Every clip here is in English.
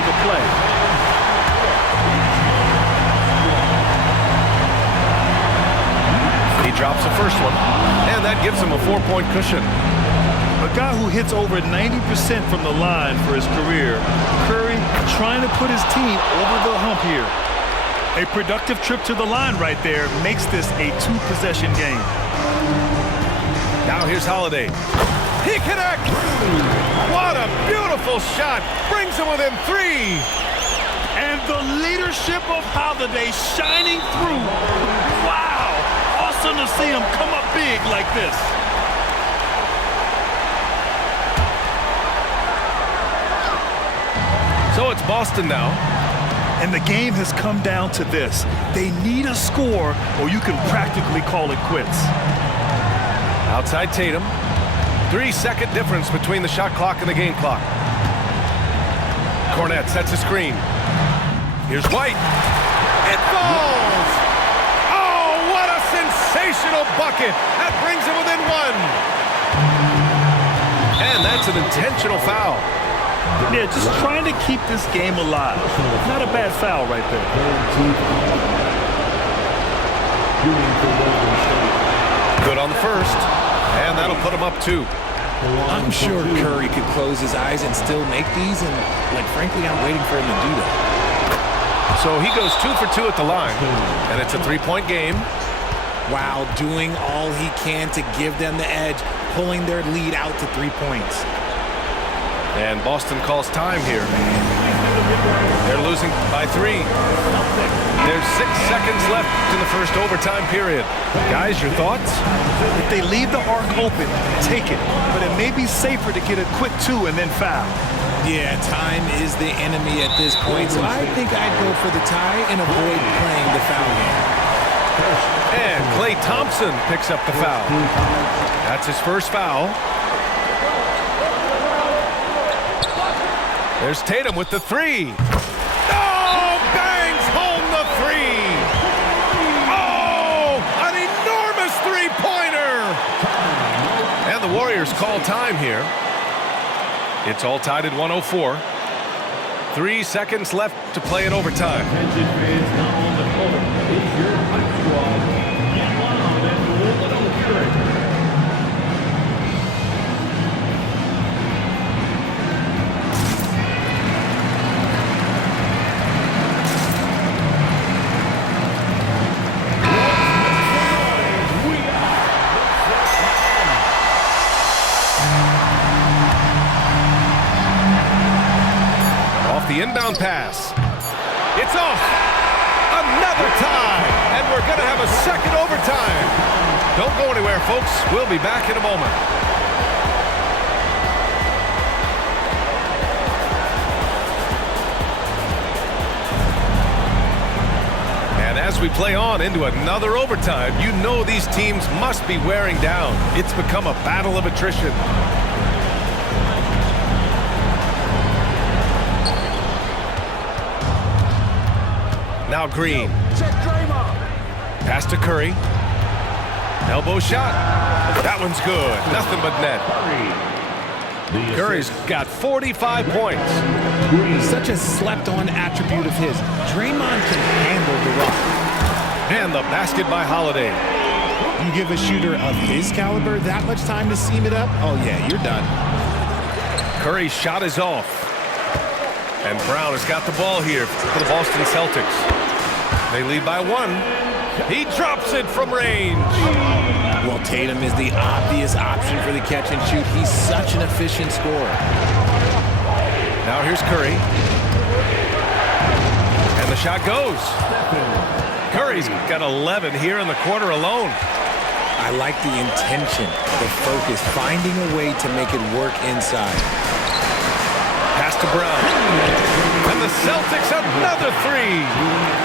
make a play. He drops the first one, and that gives him a 4-point cushion. A guy who hits over 90% from the line for his career, Curry trying to put his team over the hump here. A productive trip to the line right there makes this a 2-possession game. Now here's Holiday. He connects! What a beautiful shot! Brings him within 3! And the leadership of Holiday shining through. Wow! Awesome to see him come up big like this. So it's Boston now. And the game has come down to this. They need a score or you can practically call it quits. Outside Tatum. 3-second difference between the shot clock and the game clock. Cornette sets a screen. Here's White. It falls! Oh, what a sensational bucket! That brings him within 1. And that's an intentional foul. Yeah, just trying to keep this game alive. Not a bad foul right there. Good on the first, and that'll put him up 2. I'm sure Curry could close his eyes and still make these, and, like, frankly, I'm waiting for him to do that. So he goes 2 for 2 at the line, and it's a 3-point game. Wow, doing all he can to give them the edge, pulling their lead out to 3 points. And Boston calls time here. They're losing by 3. There's 6 seconds left in the first overtime period. Guys, your thoughts? If they leave the arc open, take it. But it may be safer to get a quick 2 and then foul. Yeah, time is the enemy at this point, so I think I'd go for the tie and avoid playing the foul game. And Klay Thompson picks up the foul. That's his first foul. There's Tatum with the 3. Oh, bangs home the 3. Oh, an enormous 3-pointer. And the Warriors call time here. It's all tied at 104. 3 seconds left to play in overtime. The inbound pass. It's off. Another tie. And we're going to have a second overtime. Don't go anywhere, folks. We'll be back in a moment. And as we play on into another overtime, you know these teams must be wearing down. It's become a battle of attrition. Now Green. Pass to Curry. Elbow shot. That one's good. Nothing but net. Curry's got 45 points. Such a slept-on attribute of his. Draymond can handle the rock. And the basket by Holiday. You give a shooter of his caliber that much time to seam it up? Oh, yeah, you're done. Curry's shot is off. And Brown has got the ball here for the Boston Celtics. They lead by 1. He drops it from range. Well, Tatum is the obvious option for the catch and shoot. He's such an efficient scorer. Now here's Curry. And the shot goes. Curry's got 11 here in the quarter alone. I like the intention, the focus, finding a way to make it work inside. Pass to Brown. And the Celtics another 3.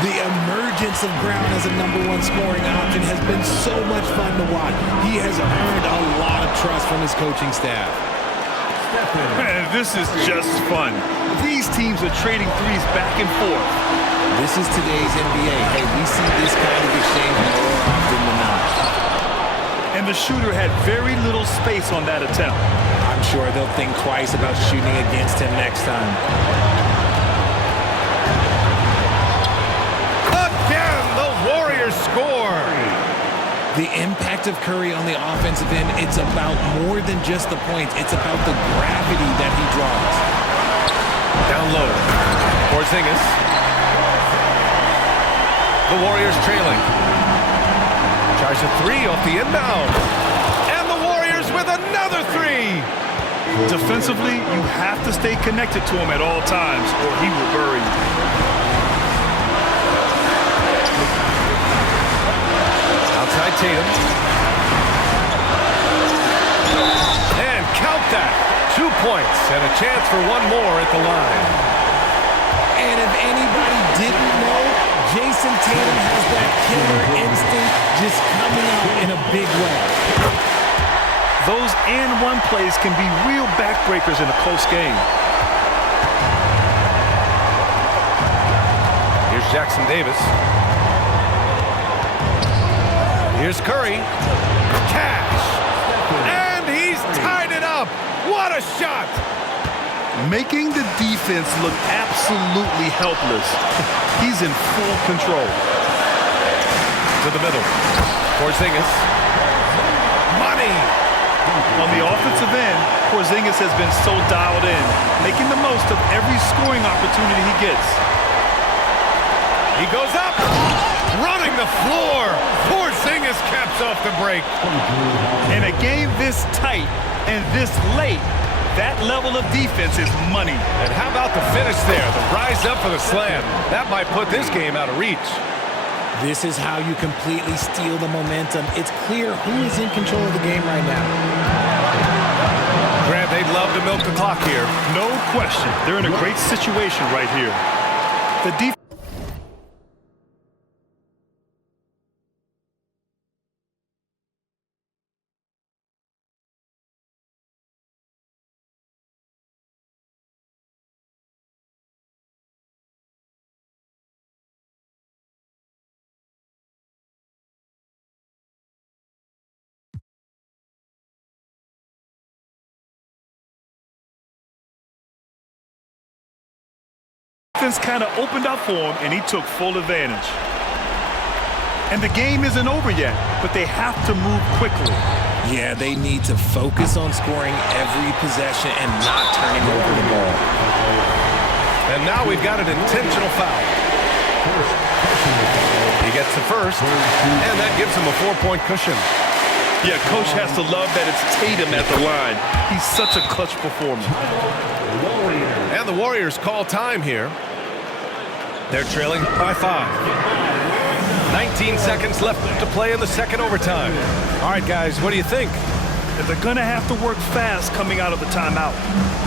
The emergence of Brown as a #1 scoring option has been so much fun to watch. He has earned a lot of trust from his coaching staff. Man, this is just fun. These teams are trading threes back and forth. This is today's NBA. Hey, we see this kind of exchange more often than not. And the shooter had very little space on that attempt. I'm sure they'll think twice about shooting against him next time. The impact of Curry on the offensive end, it's about more than just the points. It's about the gravity that he draws. Down low. Porzingis. The Warriors trailing. Tries a three off the inbound. And the Warriors with another three. Defensively, you have to stay connected to him at all times or he will bury you. Outside Tatum. And count that. 2 points and a chance for one more at the line. And if anybody didn't know, Jason Tatum has that killer instinct just coming out in a big way. Those and one plays can be real backbreakers in a close game. Here's Jackson Davis. Here's Curry. Cash. And he's tied it up. What a shot. Making the defense look absolutely helpless. He's in full control. To the middle. Porzingis. Money. On the offensive end, Porzingis has been so dialed in, making the most of every scoring opportunity he gets. He goes up. Running the floor. Porzingis caps off the break. In a game this tight and this late, that level of defense is money. And how about the finish there? The rise up for the slam. That might put this game out of reach. This is how you completely steal the momentum. It's clear who is in control of the game right now. Grant, they'd love to milk the clock here. No question. They're in a great situation right here. The defense. Kind of opened up for him, and he took full advantage. And the game isn't over yet, but they have to move quickly. Yeah, they need to focus on scoring every possession and not turning over the ball. And now we've got an intentional foul. He gets the first, and that gives him a 4-point cushion. Yeah, coach has to love that it's Tatum at the line. He's such a clutch performer. And the Warriors call time here. They're trailing by 5. 19 seconds left to play in the second overtime. All right, guys, what do you think? That they're going to have to work fast coming out of the timeout.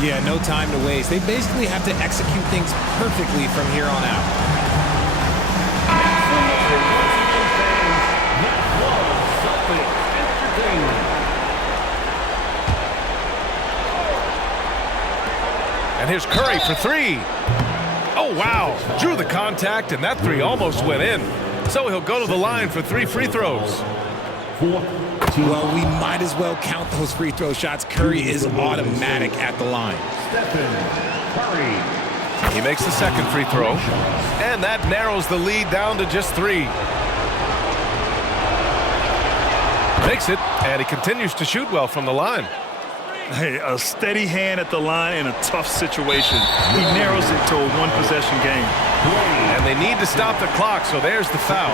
Yeah, no time to waste. They basically have to execute things perfectly from here on out. And here's Curry for 3. Oh, wow. Drew the contact, and that 3 almost went in. So he'll go to the line for 3 free throws. Well, we might as well count those free throw shots. Curry is automatic at the line. He makes the second free throw, and that narrows the lead down to just 3. Makes it, and he continues to shoot well from the line. Hey, a steady hand at the line in a tough situation. He narrows it to a one-possession game. And they need to stop the clock, so there's the foul.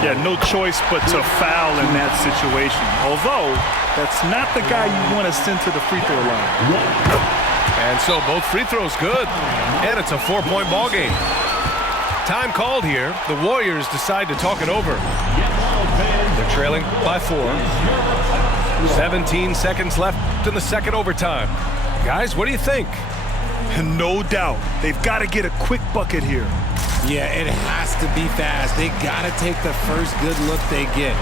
Yeah, no choice but to foul in that situation. Although, that's not the guy you want to send to the free throw line. And so both free throws good, and it's a 4-point ball game. Time called here. The Warriors decide to talk it over. They're trailing by 4. 17 seconds left in the second overtime. Guys, what do you think? No doubt. They've got to get a quick bucket here. Yeah, it has to be fast. They got to take the first good look they get.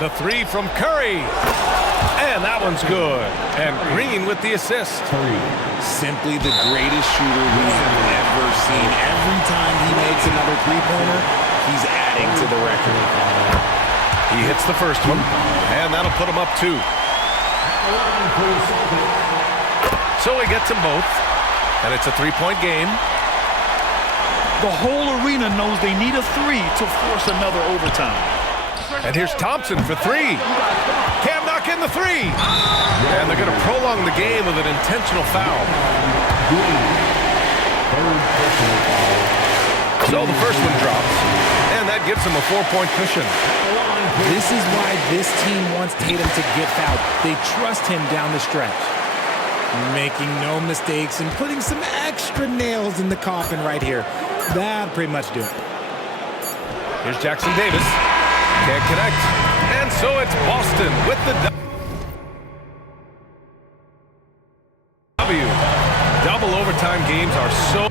The 3 from Curry. And that one's good. And Green with the assist. Simply the greatest shooter we have ever seen. Every time he makes another three-pointer, he's adding to the record. He hits the first one, and that'll put him up 2. So he gets them both, and it's a 3-point game. The whole arena knows they need a 3 to force another overtime. And here's Thompson for 3. Can't knock in the 3. And they're going to prolong the game with an intentional foul. So the first one drops, and that gives him a 4-point cushion. This is why this team wants Tatum to get fouled. They trust him down the stretch. Making no mistakes and putting some extra nails in the coffin right here. That'll pretty much do it. Here's Jackson Davis. Can't connect. And so it's Boston with the W. Double overtime games are so...